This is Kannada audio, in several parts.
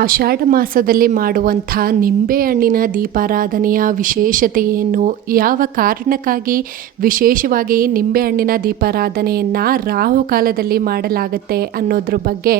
ಆಷಾಢ ಮಾಸದಲ್ಲಿ ಮಾಡುವಂಥ ನಿಂಬೆಹಣ್ಣಿನ ದೀಪಾರಾಧನೆಯ ವಿಶೇಷತೆ ಏನು? ಯಾವ ಕಾರಣಕ್ಕಾಗಿ ವಿಶೇಷವಾಗಿ ನಿಂಬೆಹಣ್ಣಿನ ದೀಪಾರಾಧನೆಯನ್ನು ರಾಹುಕಾಲದಲ್ಲಿ ಮಾಡಲಾಗುತ್ತೆ ಅನ್ನೋದ್ರ ಬಗ್ಗೆ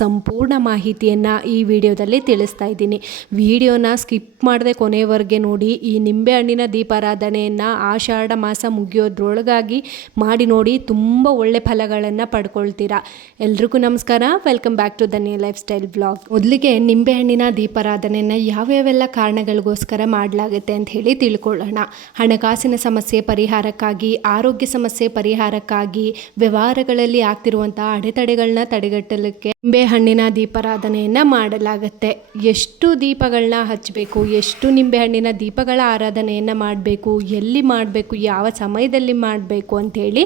ಸಂಪೂರ್ಣ ಮಾಹಿತಿಯನ್ನು ಈ ವಿಡಿಯೋದಲ್ಲಿ ತಿಳಿಸ್ತಾ ಇದ್ದೀನಿ. ವಿಡಿಯೋನ ಸ್ಕಿಪ್ ಮಾಡದೆ ಕೊನೆಯವರೆಗೆ ನೋಡಿ. ಈ ನಿಂಬೆಹಣ್ಣಿನ ದೀಪಾರಾಧನೆಯನ್ನು ಆಷಾಢ ಮಾಸ ಮುಗಿಯೋದ್ರೊಳಗಾಗಿ ಮಾಡಿ ನೋಡಿ, ತುಂಬ ಒಳ್ಳೆ ಫಲಗಳನ್ನು ಪಡ್ಕೊಳ್ತೀರಾ. ಎಲ್ರಿಗೂ ನಮಸ್ಕಾರ, welcome back to Dhanya lifestyle blog. ಮೊದಲಿಗೆ ನಿಂಬೆಹಣ್ಣಿನ ದೀಪಾರಾಧನೆಯನ್ನು ಯಾವ್ಯಾವೆಲ್ಲ ಕಾರಣಗಳಿಗೋಸ್ಕರ ಮಾಡಲಾಗುತ್ತೆ ಅಂತ ಹೇಳಿ ತಿಳ್ಕೊಳ್ಳೋಣ. ಹಣಕಾಸಿನ ಸಮಸ್ಯೆ ಪರಿಹಾರಕ್ಕಾಗಿ, ಆರೋಗ್ಯ ಸಮಸ್ಯೆ ಪರಿಹಾರಕ್ಕಾಗಿ, ವ್ಯವಹಾರಗಳಲ್ಲಿ ಆಗ್ತಿರುವಂತಹ ಅಡೆತಡೆಗಳನ್ನ ತಡೆಗಟ್ಟಲಿಕ್ಕೆ ನಿಂಬೆಹಣ್ಣಿನ ದೀಪಾರಾಧನೆಯನ್ನು ಮಾಡಲಾಗುತ್ತೆ. ಎಷ್ಟು ದೀಪಗಳನ್ನ ಹಚ್ಚಬೇಕು, ಎಷ್ಟು ನಿಂಬೆಹಣ್ಣಿನ ದೀಪಗಳ ಆರಾಧನೆಯನ್ನು ಮಾಡಬೇಕು, ಎಲ್ಲಿ ಮಾಡಬೇಕು, ಯಾವ ಸಮಯದಲ್ಲಿ ಮಾಡಬೇಕು ಅಂಥೇಳಿ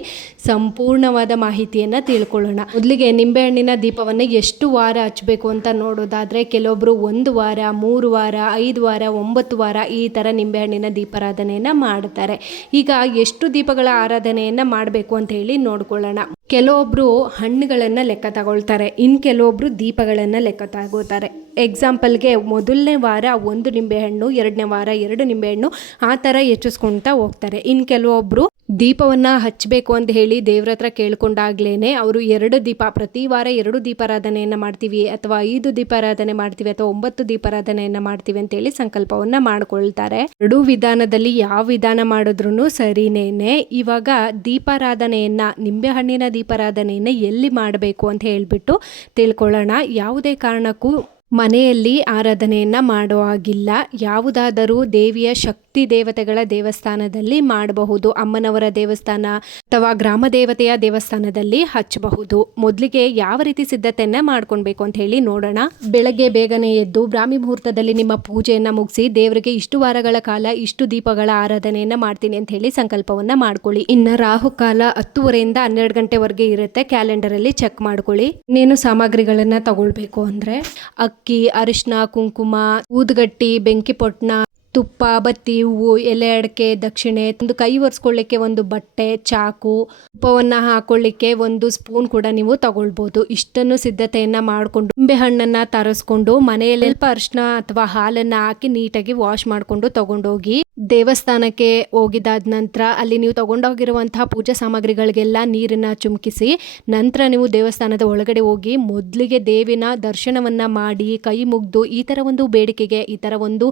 ಸಂಪೂರ್ಣವಾದ ಮಾಹಿತಿಯನ್ನು ತಿಳ್ಕೊಳ್ಳೋಣ. ಮೊದಲಿಗೆ ನಿಂಬೆಹಣ್ಣಿನ ದೀಪವನ್ನು ಎಷ್ಟು ವಾರ ಹಚ್ಚಬೇಕು ಅಂತ ನೋಡೋದಾದರೆ, ಕೆಲವೊಬ್ಬರು 1 ವಾರ, 3 ವಾರ, 5 ವಾರ, 9 ವಾರ ಈ ಥರ ನಿಂಬೆಹಣ್ಣಿನ ದೀಪಾರಾಧನೆಯನ್ನು ಮಾಡ್ತಾರೆ. ಈಗ ಎಷ್ಟು ದೀಪಗಳ ಆರಾಧನೆಯನ್ನು ಮಾಡಬೇಕು ಅಂತ ಹೇಳಿ ನೋಡ್ಕೊಳ್ಳೋಣ. ಕೆಲವೊಬ್ಬರು ಹಣ್ಣುಗಳನ್ನು ಲೆಕ್ಕ ತಗೊಳ್ತಾರೆ, ಇನ್ನು ಕೆಲವೊಬ್ಬರು ದೀಪಗಳನ್ನು ಲೆಕ್ಕ ತಗೋತಾರೆ. ಎಕ್ಸಾಂಪಲ್ಗೆ ಮೊದಲನೇ ವಾರ 1 ನಿಂಬೆಹಣ್ಣು, 2ನೇ ವಾರ 2 ನಿಂಬೆಹಣ್ಣು, ಆ ಥರ ಹೆಚ್ಚಿಸ್ಕೊಳ್ತಾ ಹೋಗ್ತಾರೆ. ಇನ್ನು ಕೆಲವೊಬ್ಬರು ದೀಪವನ್ನು ಹಚ್ಚಬೇಕು ಅಂತ ಹೇಳಿ ದೇವ್ರ ಹತ್ರ ಕೇಳ್ಕೊಂಡಾಗ್ಲೇ ಅವರು 2 ದೀಪ, ಪ್ರತಿ ವಾರ 2 ದೀಪಾರಾಧನೆಯನ್ನು ಮಾಡ್ತೀವಿ, ಅಥವಾ 5 ದೀಪಾರಾಧನೆ ಮಾಡ್ತೀವಿ, ಅಥವಾ 9 ದೀಪಾರಾಧನೆಯನ್ನು ಮಾಡ್ತೀವಿ ಅಂತೇಳಿ ಸಂಕಲ್ಪವನ್ನು ಮಾಡ್ಕೊಳ್ತಾರೆ. 2 ವಿಧಾನದಲ್ಲಿ ಯಾವ ವಿಧಾನ ಮಾಡಿದ್ರೂ ಸರಿನೇನೆ. ಇವಾಗ ದೀಪಾರಾಧನೆಯನ್ನು, ನಿಂಬೆಹಣ್ಣಿನ ದೀಪಾರಾಧನೆಯನ್ನು ಎಲ್ಲಿ ಮಾಡಬೇಕು ಅಂತ ಹೇಳಿಬಿಟ್ಟು ತಿಳ್ಕೊಳ್ಳೋಣ. ಯಾವುದೇ ಕಾರಣಕ್ಕೂ ಮನೆಯಲ್ಲಿ ಆರಾಧನೆಯನ್ನು ಮಾಡೋ ಹಾಗಿಲ್ಲ. ಯಾವುದಾದರೂ ದೇವಿಯ ಶಕ್ತಿ ದೇವತೆಗಳ ದೇವಸ್ಥಾನದಲ್ಲಿ ಮಾಡಬಹುದು. ಅಮ್ಮನವರ ದೇವಸ್ಥಾನ ಅಥವಾ ಗ್ರಾಮ ದೇವತೆಯ ದೇವಸ್ಥಾನದಲ್ಲಿ ಹಚ್ಚಬಹುದು. ಮೊದಲಿಗೆ ಯಾವ ರೀತಿ ಸಿದ್ಧತೆಯನ್ನು ಮಾಡ್ಕೊಳ್ಬೇಕು ಅಂತ ಹೇಳಿ ನೋಡೋಣ. ಬೆಳಗ್ಗೆ ಬೇಗನೆ ಎದ್ದು ಬ್ರಾಹ್ಮಿ ಮುಹೂರ್ತದಲ್ಲಿ ನಿಮ್ಮ ಪೂಜೆಯನ್ನು ಮುಗಿಸಿ ದೇವರಿಗೆ ಇಷ್ಟು ವಾರಗಳ ಕಾಲ ಇಷ್ಟು ದೀಪಗಳ ಆರಾಧನೆಯನ್ನು ಮಾಡ್ತೀನಿ ಅಂತ ಹೇಳಿ ಸಂಕಲ್ಪವನ್ನು ಮಾಡ್ಕೊಳ್ಳಿ. ಇನ್ನು ರಾಹುಕಾಲ 10:30ಯಿಂದ 12 ಗಂಟೆವರೆಗೆ ಇರುತ್ತೆ. ಕ್ಯಾಲೆಂಡರಲ್ಲಿ ಚೆಕ್ ಮಾಡ್ಕೊಳ್ಳಿ. ಇನ್ನೇನು ಸಾಮಗ್ರಿಗಳನ್ನು ತಗೊಳ್ಬೇಕು ಅಂದರೆ ಅಕ್ಕಿ, ಅರಿಶಿನ, ಕುಂಕುಮ, ಊದುಗಟ್ಟಿ, ಬೆಂಕಿ ಪೊಟ್ಣ, ತುಪ್ಪ, ಬತ್ತಿ, ಹೂವು, ಎಲೆ ಅಡಿಕೆ, ದಕ್ಷಿಣೆ, ಒಂದು ಕೈ ಒರೆಸ್ಕೊಳ್ಳಿಕ್ಕೆ ಒಂದು ಬಟ್ಟೆ, ಚಾಕು, ಉಪ್ಪವನ್ನು ಹಾಕೊಳ್ಳಿಕ್ಕೆ 1 ಸ್ಪೂನ್ ಕೂಡ ನೀವು ತಗೊಳ್ಬೋದು. ಇಷ್ಟನ್ನು ಸಿದ್ಧತೆಯನ್ನು ಮಾಡಿಕೊಂಡು ನಿಂಬೆಹಣ್ಣನ್ನು ತರಿಸ್ಕೊಂಡು ಮನೆಯಲ್ಲಿ ಸ್ವಲ್ಪ ಅರಿಶಿನ ಅಥವಾ ಹಾಲನ್ನು ಹಾಕಿ ನೀಟಾಗಿ ವಾಶ್ ಮಾಡಿಕೊಂಡು ತಗೊಂಡೋಗಿ ದೇವಸ್ಥಾನಕ್ಕೆ ಹೋಗಿದಾದ ನಂತರ ಅಲ್ಲಿ ನೀವು ತಗೊಂಡೋಗಿರುವಂತಹ ಪೂಜಾ ಸಾಮಗ್ರಿಗಳಿಗೆಲ್ಲ ನೀರನ್ನು ಚುಮುಕಿಸಿ ನಂತರ ನೀವು ದೇವಸ್ಥಾನದ ಒಳಗಡೆ ಹೋಗಿ ಮೊದಲಿಗೆ ದೇವಿನ ದರ್ಶನವನ್ನು ಮಾಡಿ ಕೈ ಮುಗಿದು ಈ ಥರ ಒಂದು ಬೇಡಿಕೆಗೆ, ಈ ಥರ ಒಂದು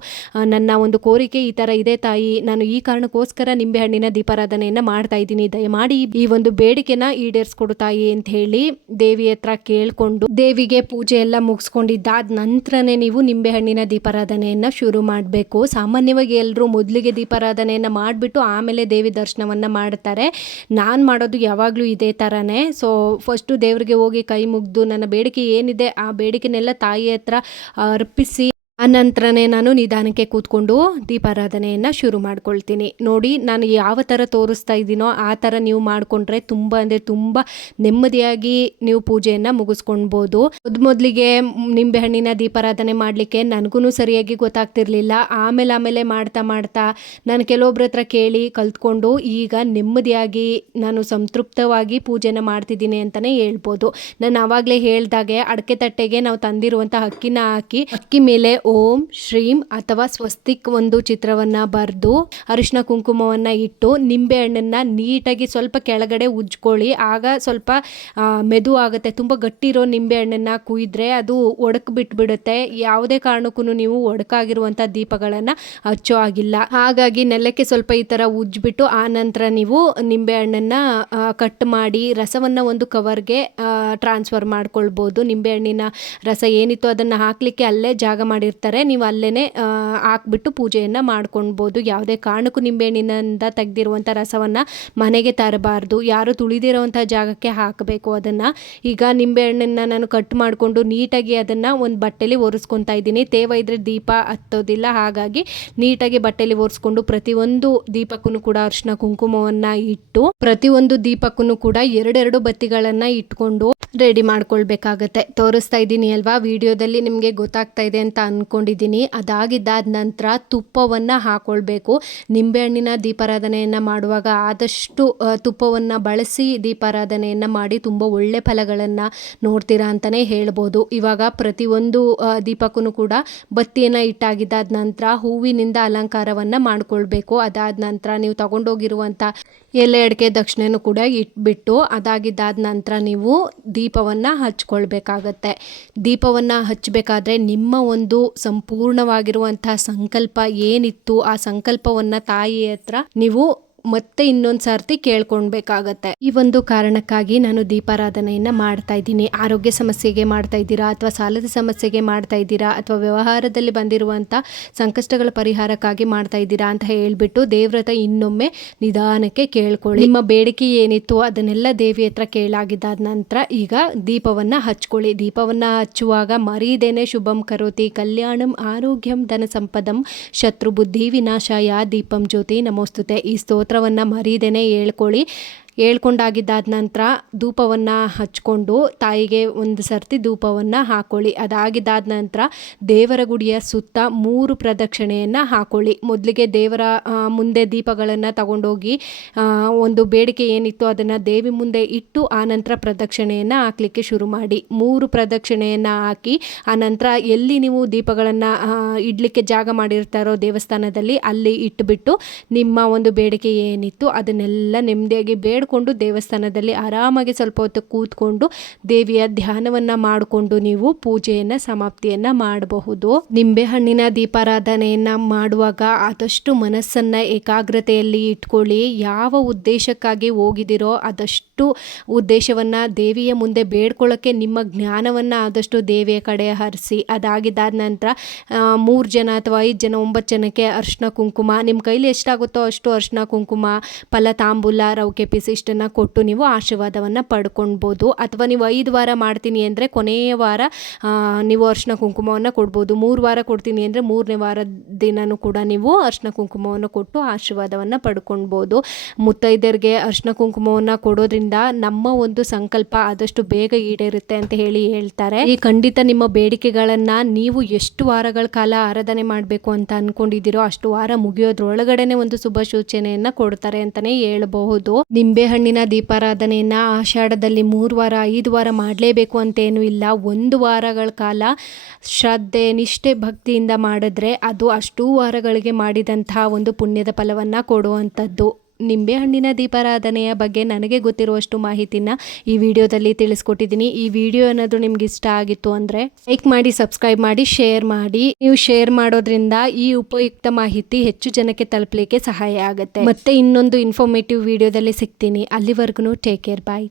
ನನ್ನ ಒಂದು ಕೋರಿಕೆ ಈ ಥರ ಇದೆ ತಾಯಿ, ನಾನು ಈ ಕಾರಣಕ್ಕೋಸ್ಕರ ನಿಂಬೆಹಣ್ಣಿನ ದೀಪಾರಾಧನೆಯನ್ನು ಮಾಡ್ತಾ ಇದ್ದೀನಿ, ದಯಮಾಡಿ ಈ ಒಂದು ಬೇಡಿಕೆನ ಈಡೇರಿಸ್ಕೊಡು ತಾಯಿ ಅಂತ ಹೇಳಿ ದೇವಿ ಹತ್ರ ಕೇಳಿಕೊಂಡು ದೇವಿಗೆ ಪೂಜೆ ಎಲ್ಲ ಮುಗಿಸ್ಕೊಂಡಿದ್ದಾದ ನಂತರನೇ ನೀವು ನಿಂಬೆಹಣ್ಣಿನ ದೀಪಾರಾಧನೆಯನ್ನು ಶುರು ಮಾಡಬೇಕು. ಸಾಮಾನ್ಯವಾಗಿ ಎಲ್ಲರೂ ಮೊದಲಿಗೆ ದೀಪಾರಾಧನೆಯನ್ನು ಮಾಡಿಬಿಟ್ಟು ಆಮೇಲೆ ದೇವಿ ದರ್ಶನವನ್ನು ಮಾಡ್ತಾರೆ. ನಾನು ಮಾಡೋದು ಯಾವಾಗಲೂ ಇದೇ ಥರನೇ. ಸೊ ಫಸ್ಟು ದೇವರಿಗೆ ಹೋಗಿ ಕೈ ಮುಗಿದು ನನ್ನ ಬೇಡಿಕೆ ಏನಿದೆ ಆ ಬೇಡಿಕೆನೆಲ್ಲ ತಾಯಿ ಹತ್ರ ಅರ್ಪಿಸಿ ಆನಂತರನೇ ನಾನು ನಿಧಾನಕ್ಕೆ ಕೂತ್ಕೊಂಡು ದೀಪಾರಾಧನೆಯನ್ನು ಶುರು ಮಾಡ್ಕೊಳ್ತೀನಿ. ನೋಡಿ, ನಾನು ಯಾವ ಥರ ತೋರಿಸ್ತಾ ಇದ್ದೀನೋ ಆ ಥರ ನೀವು ಮಾಡಿಕೊಂಡ್ರೆ ತುಂಬ ಅಂದರೆ ತುಂಬ ನೆಮ್ಮದಿಯಾಗಿ ನೀವು ಪೂಜೆಯನ್ನು ಮುಗಿಸ್ಕೊಳ್ಬೋದು. ಮೊದಲಿಗೆ ನಿಂಬೆಹಣ್ಣಿನ ದೀಪಾರಾಧನೆ ಮಾಡಲಿಕ್ಕೆ ನನಗೂ ಸರಿಯಾಗಿ ಗೊತ್ತಾಗ್ತಿರ್ಲಿಲ್ಲ. ಆಮೇಲೆ ಮಾಡ್ತಾ ನಾನು ಕೆಲವೊಬ್ಬರ ಹತ್ರ ಕೇಳಿ ಕಲ್ತ್ಕೊಂಡು ಈಗ ನೆಮ್ಮದಿಯಾಗಿ ನಾನು ಸಂತೃಪ್ತವಾಗಿ ಪೂಜೆನ ಮಾಡ್ತಿದ್ದೀನಿ ಅಂತಲೇ ಹೇಳ್ಬೋದು. ನಾನು ಆವಾಗಲೇ ಹೇಳ್ದಾಗೆ ಅಡಕೆ ತಟ್ಟೆಗೆ ನಾವು ತಂದಿರುವಂಥ ಅಕ್ಕಿನ ಹಾಕಿ ಅಕ್ಕಿ ಮೇಲೆ ಓಂ ಶ್ರೀಂ ಅಥವಾ ಸ್ವಸ್ತಿಕ್ ಒಂದು ಚಿತ್ರವನ್ನು ಬರೆದು ಅರಿಶಿನ ಕುಂಕುಮವನ್ನು ಇಟ್ಟು ನಿಂಬೆಹಣ್ಣನ್ನು ನೀಟಾಗಿ ಸ್ವಲ್ಪ ಕೆಳಗಡೆ ಉಜ್ಕೊಳ್ಳಿ. ಆಗ ಸ್ವಲ್ಪ ಮೆದು ಆಗುತ್ತೆ. ತುಂಬ ಗಟ್ಟಿರೋ ನಿಂಬೆಹಣ್ಣನ್ನು ಕುಯ್ದ್ರೆ ಅದು ಒಡಕು ಬಿಟ್ಬಿಡುತ್ತೆ. ಯಾವುದೇ ಕಾರಣಕ್ಕೂ ನೀವು ಒಡಕಾಗಿರುವಂಥ ದೀಪಗಳನ್ನು ಹಚ್ಚೋ ಆಗಿಲ್ಲ. ಹಾಗಾಗಿ ನೆಲಕ್ಕೆ ಸ್ವಲ್ಪ ಈ ಥರ ಉಜ್ಬಿಟ್ಟು ಆ ನಂತರ ನೀವು ನಿಂಬೆಹಣ್ಣನ್ನು ಕಟ್ ಮಾಡಿ ರಸವನ್ನು ಒಂದು ಕವರ್ಗೆ ಟ್ರಾನ್ಸ್ಫರ್ ಮಾಡ್ಕೊಳ್ಬೋದು. ನಿಂಬೆಹಣ್ಣಿನ ರಸ ಏನಿತ್ತು ಅದನ್ನು ಹಾಕಲಿಕ್ಕೆ ಅಲ್ಲೇ ಜಾಗ ಮಾಡಿರ್ತಾರೆ, ನೀವು ಅಲ್ಲೇ ಹಾಕ್ಬಿಟ್ಟು ಪೂಜೆಯನ್ನು ಮಾಡ್ಕೊಳ್ಬೋದು. ಯಾವುದೇ ಕಾರಣಕ್ಕೂ ನಿಂಬೆಹಣ್ಣಿನಿಂದ ತೆಗೆದಿರುವಂಥ ರಸವನ್ನು ಮನೆಗೆ ತರಬಾರ್ದು. ಯಾರು ತುಳಿದಿರುವಂಥ ಜಾಗಕ್ಕೆ ಹಾಕಬೇಕು ಅದನ್ನು. ಈಗ ನಿಂಬೆಹಣ್ಣನ್ನು ನಾನು ಕಟ್ ಮಾಡಿಕೊಂಡು ನೀಟಾಗಿ ಅದನ್ನು ಒಂದು ಬಟ್ಟೆಲಿ ಒರೆಸ್ಕೊತಾ ಇದ್ದೀನಿ. ತೇವ ಇದ್ರೆ ದೀಪ ಹತ್ತೋದಿಲ್ಲ, ಹಾಗಾಗಿ ನೀಟಾಗಿ ಬಟ್ಟೆಲಿ ಒರೆಸ್ಕೊಂಡು ಪ್ರತಿಯೊಂದು ದೀಪಕ್ಕೂ ಕೂಡ ಅರಿಶಿನ ಕುಂಕುಮವನ್ನು ಇಟ್ಟು ಪ್ರತಿಯೊಂದು ದೀಪಕ್ಕೂ ಕೂಡ 2 ಬತ್ತಿಗಳನ್ನು ಇಟ್ಕೊಂಡು ರೆಡಿ ಮಾಡ್ಕೊಳ್ಬೇಕಾಗತ್ತೆ. ತೋರಿಸ್ತಾ ಇದ್ದೀನಿ ಅಲ್ವಾ, ವಿಡಿಯೋದಲ್ಲಿ ನಿಮಗೆ ಗೊತ್ತಾಗ್ತಾ ಇದೆ ಅಂತ ಮಾಡ್ಕೊಂಡಿದ್ದೀನಿ. ಅದಾಗಿದ್ದಾದ ನಂತರ ತುಪ್ಪವನ್ನು ಹಾಕ್ಕೊಳ್ಬೇಕು. ನಿಂಬೆಹಣ್ಣಿನ ದೀಪಾರಾಧನೆಯನ್ನು ಮಾಡುವಾಗ ಆದಷ್ಟು ತುಪ್ಪವನ್ನು ಬಳಸಿ ದೀಪಾರಾಧನೆಯನ್ನು ಮಾಡಿ ತುಂಬ ಒಳ್ಳೆ ಫಲಗಳನ್ನು ನೋಡ್ತೀರಾ ಅಂತಲೇ ಹೇಳ್ಬೋದು. ಇವಾಗ ಪ್ರತಿಯೊಂದು ದೀಪಕ್ಕೂ ಕೂಡ ಬತ್ತಿಯನ್ನು ಇಟ್ಟಾಗಿದ್ದಾದ ನಂತರ ಹೂವಿನಿಂದ ಅಲಂಕಾರವನ್ನು ಮಾಡ್ಕೊಳ್ಬೇಕು. ಅದಾದ ನಂತರ ನೀವು ತಗೊಂಡೋಗಿರುವಂಥ ಎಲೆ ಅಡಿಕೆ ದಕ್ಷಿಣೆನೂ ಕೂಡ ಇಟ್ಬಿಟ್ಟು ಅದಾಗಿದ್ದಾದ ನಂತರ ನೀವು ದೀಪವನ್ನು ಹಚ್ಕೊಳ್ಬೇಕಾಗತ್ತೆ. ದೀಪವನ್ನು ಹಚ್ಚಬೇಕಾದ್ರೆ ನಿಮ್ಮ ಒಂದು ಸಂಪೂರ್ಣವಾಗಿರುವಂಥ ಸಂಕಲ್ಪ ಏನಿತ್ತು ಆ ಸಂಕಲ್ಪವನ್ನು ತಾಯಿ ಹತ್ರ ನೀವು ಮತ್ತೆ ಇನ್ನೊಂದು ಸರ್ತಿ ಕೇಳ್ಕೊಳ್ಬೇಕಾಗತ್ತೆ. ಈ ಒಂದು ಕಾರಣಕ್ಕಾಗಿ ನಾನು ದೀಪಾರಾಧನೆಯನ್ನು ಮಾಡ್ತಾ ಇದ್ದೀನಿ. ಆರೋಗ್ಯ ಸಮಸ್ಯೆಗೆ ಮಾಡ್ತಾ ಇದ್ದೀರಾ, ಅಥವಾ ಸಾಲದ ಸಮಸ್ಯೆಗೆ ಮಾಡ್ತಾ ಇದ್ದೀರಾ, ಅಥವಾ ವ್ಯವಹಾರದಲ್ಲಿ ಬಂದಿರುವಂಥ ಸಂಕಷ್ಟಗಳ ಪರಿಹಾರಕ್ಕಾಗಿ ಮಾಡ್ತಾ ಇದ್ದೀರಾ ಅಂತ ಹೇಳ್ಬಿಟ್ಟು ದೇವ್ರ ಹತ್ರ ಇನ್ನೊಮ್ಮೆ ನಿಧಾನಕ್ಕೆ ಕೇಳ್ಕೊಳ್ಳಿ. ನಿಮ್ಮ ಬೇಡಿಕೆ ಏನಿತ್ತು ಅದನ್ನೆಲ್ಲ ದೇವಿ ಹತ್ರ ಕೇಳಾಗಿದ್ದಾದ ನಂತರ ಈಗ ದೀಪವನ್ನು ಹಚ್ಕೊಳ್ಳಿ. ದೀಪವನ್ನು ಹಚ್ಚುವಾಗ ಮರೀದೇನೆ ಶುಭಂ ಕರೋತಿ ಕಲ್ಯಾಣಂ ಆರೋಗ್ಯಂ ಧನ ಸಂಪದಂ ಶತ್ರು ಬುದ್ಧಿ ವಿನಾಶಾಯ ದೀಪಂ ಜ್ಯೋತಿ ನಮೋಸ್ತುತೆ ಈ ಸ್ತೋತ್ರವನ್ನು ಮರೀದೇನೆ ಹೇಳ್ಕೊಂಡಾಗಿದ್ದಾದ ನಂತರ ಧೂಪವನ್ನು ಹಚ್ಕೊಂಡು ತಾಯಿಗೆ ಒಂದು ಸರ್ತಿ ಧೂಪವನ್ನು ಹಾಕೊಳ್ಳಿ. ಅದಾಗಿದ್ದಾದ ನಂತರ ದೇವರ ಗುಡಿಯ ಸುತ್ತ 3 ಪ್ರದಕ್ಷಿಣೆಯನ್ನು ಹಾಕೊಳ್ಳಿ. ಮೊದಲಿಗೆ ದೇವರ ಮುಂದೆ ದೀಪಗಳನ್ನು ತಗೊಂಡೋಗಿ ಒಂದು ಬೇಡಿಕೆ ಏನಿತ್ತು ಅದನ್ನು ದೇವಿ ಮುಂದೆ ಇಟ್ಟು ಆನಂತರ ಪ್ರದಕ್ಷಿಣೆಯನ್ನು ಹಾಕಲಿಕ್ಕೆ ಶುರು ಮಾಡಿ. 3 ಪ್ರದಕ್ಷಿಣೆಯನ್ನು ಹಾಕಿ ಆನಂತರ ಎಲ್ಲಿ ನೀವು ದೀಪಗಳನ್ನು ಇಡಲಿಕ್ಕೆ ಜಾಗ ಮಾಡಿರ್ತಾರೋ ದೇವಸ್ಥಾನದಲ್ಲಿ ಅಲ್ಲಿ ಇಟ್ಟುಬಿಟ್ಟು ನಿಮ್ಮ ಒಂದು ಬೇಡಿಕೆ ಏನಿತ್ತು ಅದನ್ನೆಲ್ಲ ನೆಮ್ಮದಿಯಾಗಿ ಬೇಡಿಕೊಂಡು ದೇವಸ್ಥಾನದಲ್ಲಿ ಆರಾಮಾಗಿ ಸ್ವಲ್ಪ ಹೊತ್ತು ಕೂತ್ಕೊಂಡು ದೇವಿಯ ಧ್ಯಾನವನ್ನು ಮಾಡಿಕೊಂಡು ನೀವು ಪೂಜೆಯನ್ನು ಸಮಾಪ್ತಿಯನ್ನು ಮಾಡಬಹುದು. ನಿಂಬೆಹಣ್ಣಿನ ದೀಪಾರಾಧನೆಯನ್ನು ಮಾಡುವಾಗ ಆದಷ್ಟು ಮನಸ್ಸನ್ನು ಏಕಾಗ್ರತೆಯಲ್ಲಿ ಇಟ್ಕೊಳ್ಳಿ. ಯಾವ ಉದ್ದೇಶಕ್ಕಾಗಿ ಹೋಗಿದಿರೋ ಅದಷ್ಟು ಉದ್ದೇಶವನ್ನು ದೇವಿಯ ಮುಂದೆ ಬೇಡ್ಕೊಳ್ಳೋಕ್ಕೆ ನಿಮ್ಮ ಜ್ಞಾನವನ್ನು ಆದಷ್ಟು ದೇವಿಯ ಕಡೆ ಹರಿಸಿ. ಅದಾಗಿದ್ದಾದ ನಂತರ 3 ಜನ ಅಥವಾ 5 ಜನ 9 ಜನಕ್ಕೆ ಅರಿಶಿನ ಕುಂಕುಮ ನಿಮ್ಮ ಕೈಲಿ ಎಷ್ಟಾಗುತ್ತೋ ಅಷ್ಟು ಅರಿಶಿನ ಕುಂಕುಮ ಫಲ ತಾಂಬೂಲ ರವಿಕೆ ಪೀಸ್ ಇಷ್ಟನ್ನು ಕೊಟ್ಟು ನೀವು ಆಶೀರ್ವಾದವನ್ನು ಪಡ್ಕೊಳ್ಬೋದು. ಅಥವಾ ನೀವು 5 ವಾರ ಮಾಡ್ತೀನಿ ಅಂದರೆ ಕೊನೆಯ ವಾರ ನೀವು ಅರಿಶಿನ ಕುಂಕುಮವನ್ನು ಕೊಡ್ಬೋದು. 3 ವಾರ ಕೊಡ್ತೀನಿ ಅಂದರೆ 3ನೇ ವಾರದ ದಿನವೂ ಕೂಡ ನೀವು ಅರಿಶಿನ ಕುಂಕುಮವನ್ನು ಕೊಟ್ಟು ಆಶೀರ್ವಾದವನ್ನು ಪಡ್ಕೊಳ್ಬೋದು. ಮುತ್ತೈದರಿಗೆ ಅರಿಶಿನ ಕುಂಕುಮವನ್ನು ಕೊಡೋದ್ರಿಂದ ನಮ್ಮ ಒಂದು ಸಂಕಲ್ಪ ಆದಷ್ಟು ಬೇಗ ಈಡೇರುತ್ತೆ ಅಂತ ಹೇಳ್ತಾರೆ. ಈ ಖಂಡಿತ ನಿಮ್ಮ ಬೇಡಿಕೆಗಳನ್ನು ನೀವು ಎಷ್ಟು ವಾರಗಳ ಕಾಲ ಆರಾಧನೆ ಮಾಡಬೇಕು ಅಂತ ಅಂದ್ಕೊಂಡಿದ್ದೀರೋ ಅಷ್ಟು ವಾರ ಮುಗಿಯೋದ್ರೊಳಗಡೆನೆ ಒಂದು ಶುಭ ಸೂಚನೆಯನ್ನು ಕೊಡ್ತಾರೆ ಅಂತಲೇ ಹೇಳ್ಬಹುದು. ನಿಂಬೆಹಣ್ಣಿನ ದೀಪಾರಾಧನೆಯನ್ನ ಆಷಾಢದಲ್ಲಿ 3 ವಾರ 5 ವಾರ ಮಾಡಲೇಬೇಕು ಅಂತೇನೂ ಇಲ್ಲ. 1 ವಾರಗಳ ಕಾಲ ಶ್ರದ್ಧೆ ನಿಷ್ಠೆ ಭಕ್ತಿಯಿಂದ ಮಾಡಿದ್ರೆ ಅದು ಅಷ್ಟೂ ವಾರಗಳಿಗೆ ಮಾಡಿದಂತಹ ಒಂದು ಪುಣ್ಯದ ಫಲವನ್ನು ಕೊಡುವಂಥದ್ದು. ನಿಂಬೆಹಣ್ಣಿನ ದೀಪಾರಾಧನೆಯ ಬಗ್ಗೆ ನನಗೆ ಗೊತ್ತಿರುವಷ್ಟು ಮಾಹಿತಿನ ಈ ವಿಡಿಯೋದಲ್ಲಿ ತಿಳಿಸ್ಕೊಟ್ಟಿದ್ದೀನಿ. ಈ ವಿಡಿಯೋ ಏನಾದರೂ ನಿಮ್ಗೆ ಇಷ್ಟ ಆಗಿತ್ತು ಅಂದರೆ ಲೈಕ್ ಮಾಡಿ, ಸಬ್ಸ್ಕ್ರೈಬ್ ಮಾಡಿ, ಶೇರ್ ಮಾಡಿ. ನೀವು ಶೇರ್ ಮಾಡೋದ್ರಿಂದ ಈ ಉಪಯುಕ್ತ ಮಾಹಿತಿ ಹೆಚ್ಚು ಜನಕ್ಕೆ ತಲುಪಲಿಕ್ಕೆ ಸಹಾಯ ಆಗುತ್ತೆ. ಮತ್ತೆ ಇನ್ನೊಂದು ಇನ್ಫಾರ್ಮೇಟಿವ್ ವಿಡಿಯೋದಲ್ಲಿ ಸಿಗ್ತೀನಿ. ಅಲ್ಲಿವರೆಗೂ ಟೇಕ್ ಕೇರ್, ಬಾಯ್.